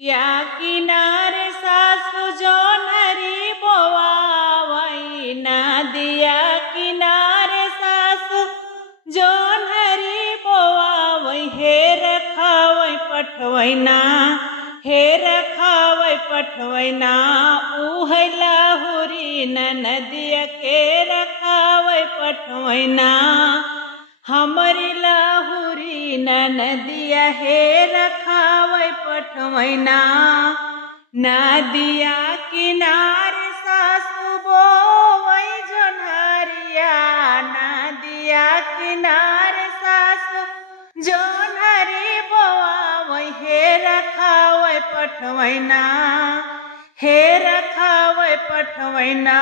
या किनारे सासु जोन्हरी बोवावई नदिया किनारे सासु जोन्हरी बोवावई हे रखावई पठवैना हे रखावई पठवैना उह लाहुरी नदिया के रखावई पठवैना हमरी लाहुरी नदिया हे रखावई पठवैना नदिया किनारे सासु बोवई जोन्हरिया नदिया किनारे सासु जोन्हरी बोवावई हे रखावई पठवैना हे रखावई पठवैना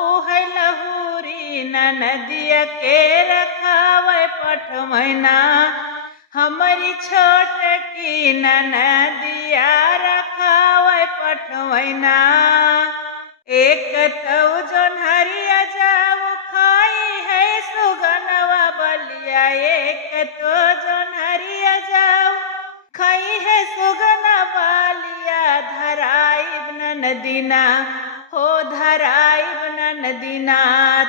उह लहुरी नदिया के रखावई पठवैना हमारी छोटकी नदिया रखावई पठवैना एक तो जोन्हरिया जाऊ खाई है सुगनवा बलिया एक तो जोन्हरिया जाऊ खाई है सुगना बालिया धराइब नदिना हो धराइब नदिना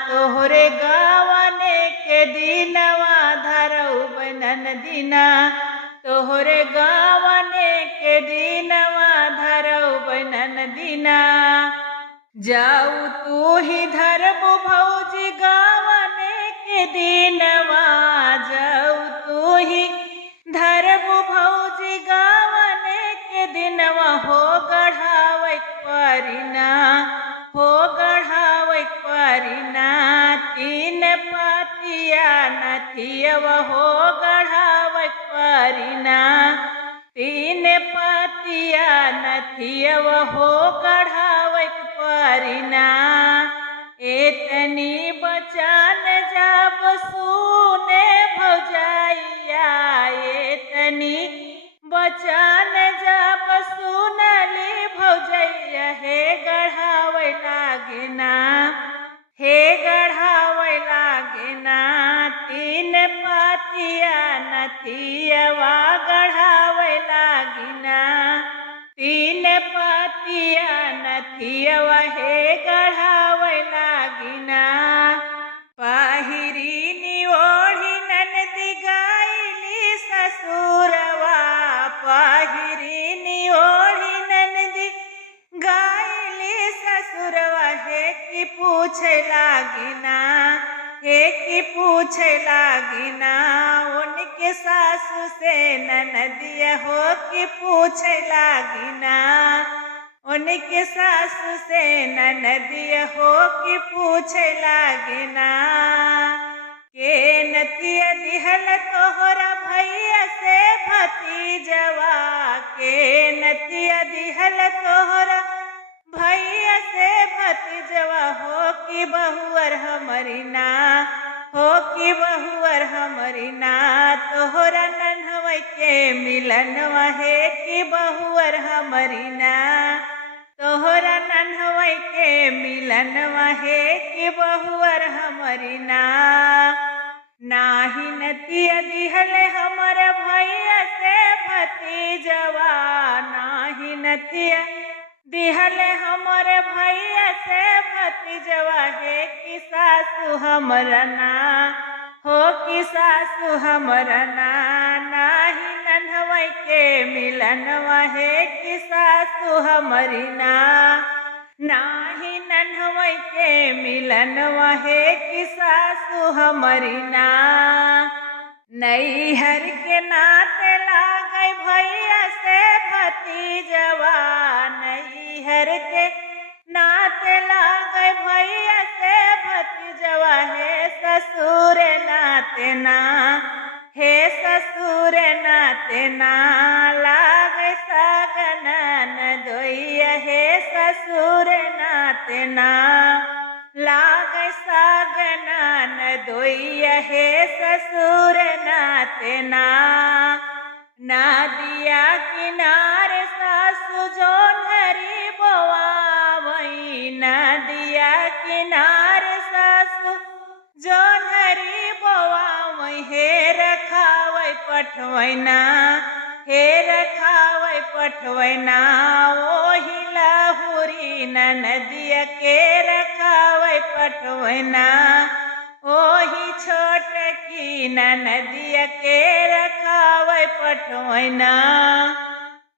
तोहरे गावने के दिनवा धरउब नदिना तोहरे गावने के दिनवा धरउब नदिना जाऊ तू ही धरबु भौजी गावने के दिनवा जाऊ तू ही धरबु भौजी गावने के दिनवा हो गढ़ावै परिना हो गढ़ावै परिना तीन पातिया नथियवा हो गढ़ावै परिना तीन पातिया नथियवा हो गढ़ावै परिना एतनी बचान जब सुने भौजाइया एतनी बचान जब सुनली भौजैया हे गढ़ावै लागेना हे गढ़ावै लागेना तीन पातिया नथियवा गढ़ावै लागिना तीन पातिया नथियवा हे गढ़ावै लागिना पाहिरीनी ओढ़ी ननदी गाइली ससुरवा पाहिरीनी ओढ़ी ननदी गाइली ससुरवा हे की पूछे लागिना हे की पूछे लागिना उनके सासु से ननदिया हो की पूछे लागिना उनके सासु से ननदिया हो की पूछे लागिना के नतिया दिहल तोहरा भैया से भतीजवा के नतिया दिहल तोहरा भैया से भतीजवा हो की बहुअर हमरी ना हो की बहुअर हमरी ना तोहरा नन्हवै के मिलनवा हे की बहुअर हमरी ना तोहरा नन्हवै के मिलनवा हे की बहुअर हमरी ना नाही नतिया दिहले हमर भैया से भतीजवा नाही नतिया दिहले हमर भैया से भतीजवा हे की सासु हमरा ना हो की सासु हमरा ना नाही नन्हवै के मिलनवा हे की सासु हमरी ना नाही नन्हवै के मिलनवा हे की सासु हमरी ना नैहर के नाते लागै भैया से भतीजवा नैहर के नाते लागै भैया से भतीजवा हे ससुर नाते ना हे ससुर नाते ना लागै सगना नदोइया हे ससुर नाते ना लागै सगना नदोइया हे ससुर नाते ना नदिया किनारे सासु जोन्हरी बोवावई नदिया किनारे सासु जोन्हरी बोवावई हे रखावई पठवैना हे रखावई पठवैना ओही लहुरी नदिया के रखावे पठवैना ओही छोट की नदिया के रखावे पठवैना।